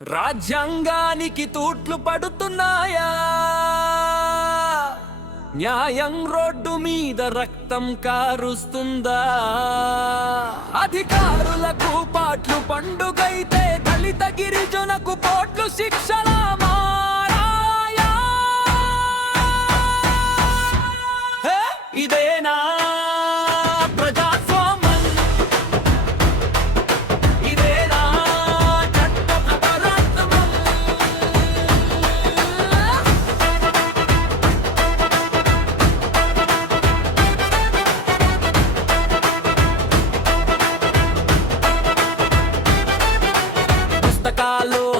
రాజ్యాంగానికి తూట్లు పడుతున్నాయా? న్యాయం రోడ్డు మీద రక్తం కారుస్తుందా? అధికారులకు పాట్లు పండుగైతే దళిత గిరిజనకు పోట్లు శిక్షలా మారాయా? ఇదేనా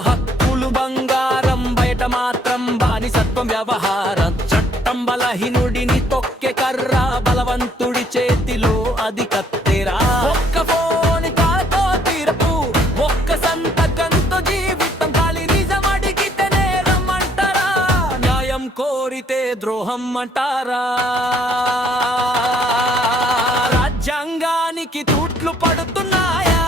హక్కులు బంగారం, బయట మాత్రం బానిసత్వం వ్యవహారం. చట్టం బలహీనుడిని తొక్కే కర్ర, బలవంతుడి చేతిలో అది కత్తెరా. ఒక్క ఫోన్ కాల్తో తీర్పు, ఒక్క సంతకంతో జీవితం. ఖాళీ నిజం అడిగితే నేరం అంటారా? న్యాయం కోరితే ద్రోహం అంటారా? రాజ్యాంగానికి తూట్లు పడుతున్నాయా?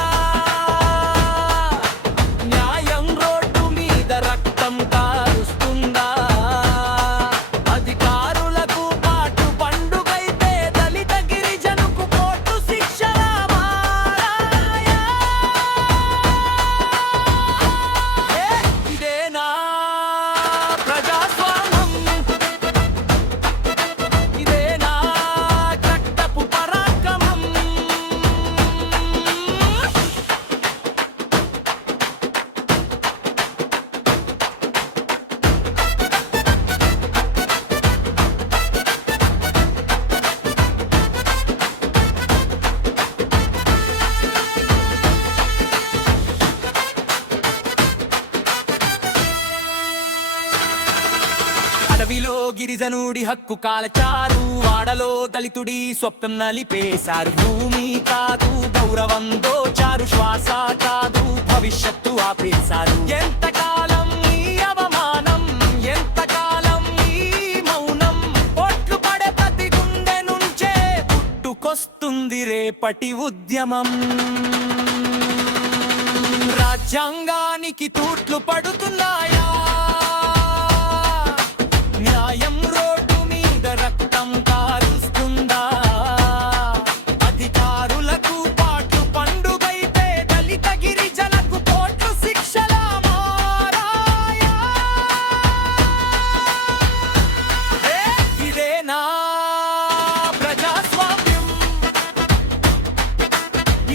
అడవిలో గిరిజనుడి హక్కు కాల్చారు, వాడలో దళితుడి స్వప్నం నలిపేశారు. భూమి కాదు గౌరవం దోచారు, శ్వాస కాదు భవిష్యత్తు ఆపేశారు. ఎంతకాలం ఈ అవమానం, ఎంతకాలం ఈ మౌనం? పొట్లు పడే ప్రతి గుండె నుంచే పుట్టుకొస్తుంది రేపటి ఉద్యమం. రాజ్యాంగానికి తూట్లు పడుతున్నాయా? న్యాయం రోడ్డు మీద రక్తం కారుస్తుందా? అధికారులకు పాట్లు పండుగైతే దళిత గిరిజనకు కోట్లు శిక్షలా మారాయా? ఇదేనా ప్రజాస్వామ్యం?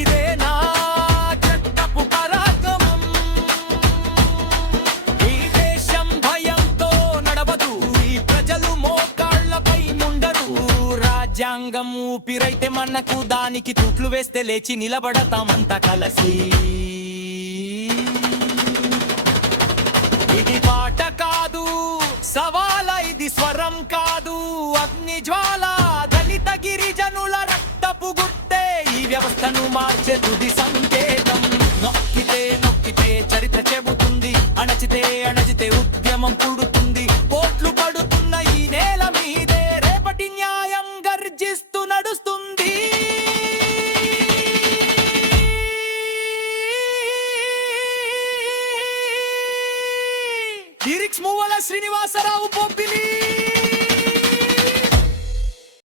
ఇదేనా చట్టపు పరాక్రమం? ఈ దేశం భయంతో నడవదు, ప్రజలు మోకాళ్లపై ముండరు. రాజ్యాంగం ఊపిరైతే మనకు, దానికి తూట్లు వేస్తే లేచి నిలబడతామంతా కలసి. ఇది పాట కాదు సవాల, ఇది స్వరం కాదు అగ్ని జ్వాల. దళిత గిరిజనుల రక్తపు గుట్టే ఈ వ్యవస్థను మార్చే తుది